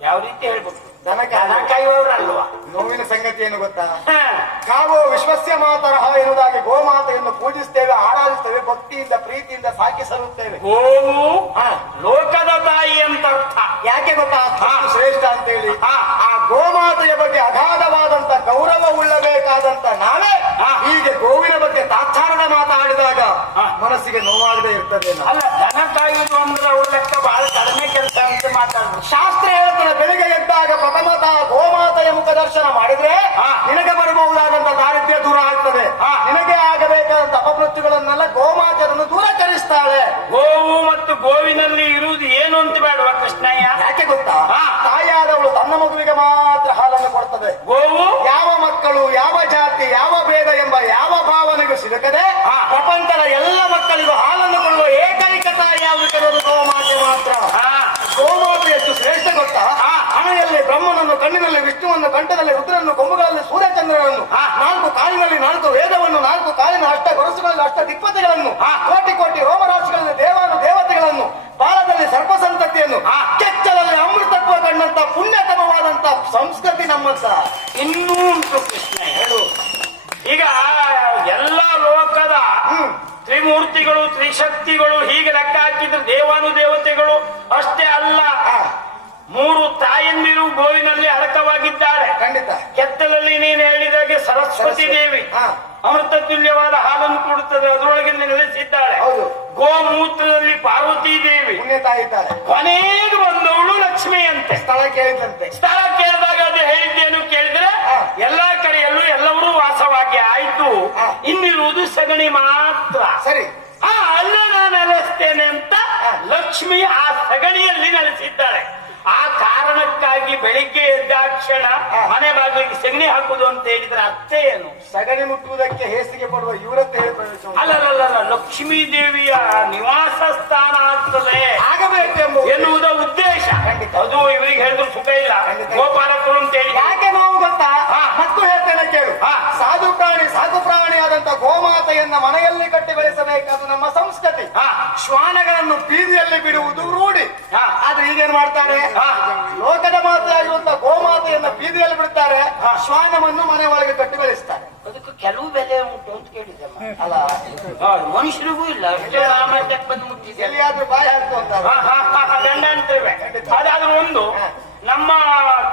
ದನ ರೀತಿ ಹೇಳ್ಬೋದು ಕಾಯುವವರಲ್ವಾ ನೋವಿನ ಸಂಗತಿ ಏನು ಗೊತ್ತಾ. ಕಾವು ವಿಶ್ವಸ್ಯ ಮಾತರಹ ಎನ್ನುವುದಾಗಿ ಗೋಮಾತೆಯನ್ನು ಪೂಜಿಸ್ತೇವೆ ಆರಾಧಿಸ್ತೇವೆ ಭಕ್ತಿಯಿಂದ ಪ್ರೀತಿಯಿಂದ ಸಾಕಿ ಸಲ್ಲುತ್ತೇವೆ ಗೋವು. ಲೋಕದ ತಾಯಿ ಅಂತ ಅರ್ಥ ಯಾಕೆ ಗೊತ್ತಾ. ಅಷ್ಟು ಶ್ರೇಷ್ಠ ಅಂತೇಳಿ. ಆ ಗೋಮಾತೆಯ ಬಗ್ಗೆ ಅಗಾಧವಾದಂತ ಗೌರವ ಉಳ್ಳಬೇಕಾದಂತ ನಾವೇ. ಹೀಗೆ ಗೋವಿನ ಬಗ್ಗೆ ತಾತ್ಸಾರದ ಮಾತಾಡಿದಾಗ. ಮನಸ್ಸಿಗೆ ನೋವಾಗದೆ ಇರ್ತದೆ ನಾವು. ಅಲ್ಲ ದನ ಕಾಯುವುದು ಅಂದ್ರೆ ಅವ್ರ ಲೆಕ್ಕ ಬಹಳ ಕಡಿಮೆ ಕೆಲಸ ಅಂತ ಮಾತಾಡುದು ಶಾಸ್ತ್ರ ಹೇಳ್ತಾನೆ ಬೆಳಿಗ್ಗೆ ಎದ್ದಾಗ ಪ್ರಥಮತ ಗೋಮಾತೆಯ ಮುಖ ದರ್ಶನ ಮಾಡಿದ್ರೆ. ನಿನಗೆ ಬರಬಹುದಾದಂತ ದಾರಿದ್ರ್ಯ ದೂರ ಆಗ್ತದೆ. ನಿನಗೆ ಆಗಬೇಕಾದಂತ ಅಪಮೃತ್ಯುಗಳನ್ನೆಲ್ಲ ಗೋಮಾತೆಯನ್ನು ದೂರಕರಿಸ್ತಾಳೆ ಗೋವು ಮತ್ತು ಗೋವಿನಲ್ಲಿ ಇರುವುದು ಏನು ಅಂತ ಬೇಡವಾ ಕೃಷ್ಣಯ್ಯ? ಯಾಕೆ ಗೊತ್ತಾ? ತಾಯಿಯಾದವಳು ತಾಯಾದವಳು ತನ್ನ ಮಗುವಿಗೆ ಮಾತ್ರ ಹಾಲನ್ನು ಕೊಡ್ತದೆ. ಗೋವು? ಯಾವ ಮಕ್ಕಳು ಯಾವ ಜಾತಿ ಯಾವ ಭೇದ ಎಂಬ ಯಾವ ಭಾವನೆಗೂ ಸಿಲುಕದೆ ಹಾ. ಪ್ರಪಂಚದ ಎಲ್ಲ ಮಕ್ಕಳಿಗೂ ಹಾಲನ್ನು ಕೊಡುವ ಬ್ರಹ್ಮನನ್ನು ಕಣ್ಣಿನಲ್ಲಿ ವಿಷ್ಣುವನ್ನು ಕಂಠದಲ್ಲಿ ರುದ್ರನ್ನು ಕೊಂಬುಗಳಲ್ಲಿ ಸೂರ್ಯಚಂದ್ರನನ್ನು. ನಾಲ್ಕು ಕಾಲಿನಲ್ಲಿ ನಾಲ್ಕು ವೇದವನ್ನು ನಾಲ್ಕು ಕಾಲಿನ ಅಷ್ಟ ಗೊರಸುಗಳಲ್ಲಿ ಅಷ್ಟ ದಿಕ್ಪತಿಗಳನ್ನು. ಕೋಟಿ ಕೋಟಿ ರೋಮರಾಶಿಗಳಲ್ಲಿ ದೇವಾನು ದೇವತೆಗಳನ್ನು ಬಾಲದಲ್ಲಿ ಸರ್ಪ ಸಂತತಿಯನ್ನು ಹಾ. ಕೆಚ್ಚಲಲ್ಲಿ ಅಮೃತತ್ವ ಕಂಡಂತ ಪುಣ್ಯತಮವಾದಂತ ಸಂಸ್ಕೃತಿ ನಮ್ಮತ್ತ ಇನ್ನೂ ಕೃಷ್ಣ ಹೇಳು ಈಗ ಎಲ್ಲ ಲೋಕದ ತ್ರಿಮೂರ್ತಿಗಳು ತ್ರಿಶಕ್ತಿಗಳು ಹೀಗೆ ಲೆಕ್ಕ ಹಾಕಿದ್ರೆ ದೇವಾನು ದೇವತೆಗಳು ಅಷ್ಟೇ ಅಲ್ಲ ಖಂಡಿತ ಕೆತ್ತಲಲ್ಲಿ ನೀನು ಹೇಳಿದಾಗೆ ಸರಸ್ವತಿ ದೇವಿ. ಅಮೃತ ತುಲ್ಯವಾದ ಹಾಲನ್ನು ಕೊಡುತ್ತದೆ ಅದರೊಳಗೆ ನೆಲೆಸಿದ್ದಾಳೆ. ಹೌದು. ಗೋಮೂತ್ರದಲ್ಲಿ ಪಾರ್ವತಿ ದೇವಿ. ಇದ್ದಾಳೆ ಕೊನೆಗೆ ಬಂದವಳು ಲಕ್ಷ್ಮಿ ಅಂತೆ ಸ್ಥಳ ಕೇಳಿದಂತೆ. ಸ್ಥಳ ಕೇಳಿದಾಗ ಅದು ಹೇಳಿದ್ದೇನು ಕೇಳಿದ್ರೆ. ಎಲ್ಲಾ ಕಡೆಯಲ್ಲೂ ಎಲ್ಲವರೂ ವಾಸವಾಗಿ ಆಯ್ತು. ಇನ್ನಿರುವುದು ಸಗಣಿ ಮಾತ್ರ. ಸರಿ. ಆ ಅಲ್ಲ ನಾನು ನೆಲೆಸ್ತೇನೆ ಅಂತ. ಲಕ್ಷ್ಮಿ ಆ ಸಗಣಿಯಲ್ಲಿ ನೆಲೆಸಿದ್ದಾಳೆ. ಆ ಕಾರಣಕ್ಕಾಗಿ ಬೆಳಿಗ್ಗೆ ಎದ್ದಾಕ್ಷಣ ಮನೆ ಬಾಗಿಲಿಗೆ ಸಗಣಿ ಹಾಕುದು ಅಂತ ಹೇಳಿದ್ರೆ ಅರ್ಥ ಏನು? ಸಗಣಿ ಮುಟ್ಟುವುದಕ್ಕೆ ಹೇಸಿಗೆ ಪಡುವ ಇವರತ್ತ ಹೇಳಿ. ಅಲ್ಲಲ್ಲ ಲಕ್ಷ್ಮೀ ದೇವಿಯ ನಿವಾಸ ಸ್ಥಾನ ಆಗ್ತದೆ. ಆಗಬೇಕು ಎನ್ನುವುದ ಉದ್ದೇಶ. ಅದು ಇವರಿಗೆ ಹೇಳಿದ್ರು ಸುಖ ಇಲ್ಲ. ಗೋಪಾಲಕರು ಅಂತ ಹೇಳಿ. ಯಾಕೆ ನಾವು ಗೊತ್ತಾ. ಮತ್ತು ಹೇಳ್ತೇನೆ ಕೇಳು. ಹಾ. ಸಾಧು ಪ್ರಾಣಿ ಸಾಧು ಪ್ರಾಣಿಯಾದಂತ ಗೋಮಾತೆಯನ್ನ ಮನೆಯಲ್ಲಿ ಕಟ್ಟಿ ಬೆಳೆಸಬೇಕಾದ ನಮ್ಮ ಸಂಸ್ಕೃತಿ. ಶ್ವಾನಗಳನ್ನು ಬೀದಿಯಲ್ಲಿ ಬಿಡುವುದು ರೂಢಿ. ಈಗೇನ್ ಮಾಡ್ತಾರೆ? ಲೋಕದ ಲೋಕದ ಮಾತೆಯಾಗಿರುವಂತ ಗೋಮಾತೆಯನ್ನ ಬೀದಿಯಲ್ಲಿ ಬಿಡ್ತಾರೆ. ಶ್ವಾನವನ್ನು ಮನೆ ಒಳಗೆ ಕಟ್ಟಿ ಬೆಳೆಸ್ತಾರೆ. ಅದಕ್ಕೆ ಕೆಲವು ಬೆಲೆ ಉಂಟು ಅಂತ ಕೇಳಿದೆ ಅಲ್ಲ ಮನುಷ್ಯರಿಗೂ ಇಲ್ಲ. ಬಂದು ಮುಟ್ಟಿದೆ. ಎಲ್ಲಿಯಾದ್ರೂ ಬಾಯಿ ಹಾಕ್ತು ಅಂತಾರೆ ಗಂಡ ಅಂತೇವೆ. ಅದಾದ್ರೂ ಒಂದು. ನಮ್ಮ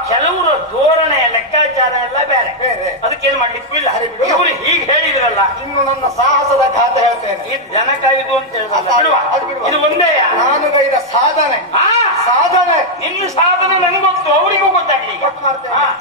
ಕೆಲವರ ಧೋರಣೆ ಲೆಕ್ಕಾಚಾರ ಎಲ್ಲ ಬೇರೆ. ಬೇರೆ. ಏನ್ ಮಾಡ್ಲಿಕ್ಕೂ ಇಲ್ಲ. ಇವ್ರು ಹೀಗೆ ಹೇಳಿದ್ರಲ್ಲ. ಇನ್ನು ನನ್ನ ಸಾಹಸದ ಘಾತ ಹೇಳ್ತೇನೆ. ಇದು ಜನಕಾಯಿದು ಅಂತ ಹೇಳಿದ್ರಲ್ಲ. ಇದು ಒಂದೇ. ನಾನು ಗೈದ ಸಾಧನೆ. பார்த்தேன்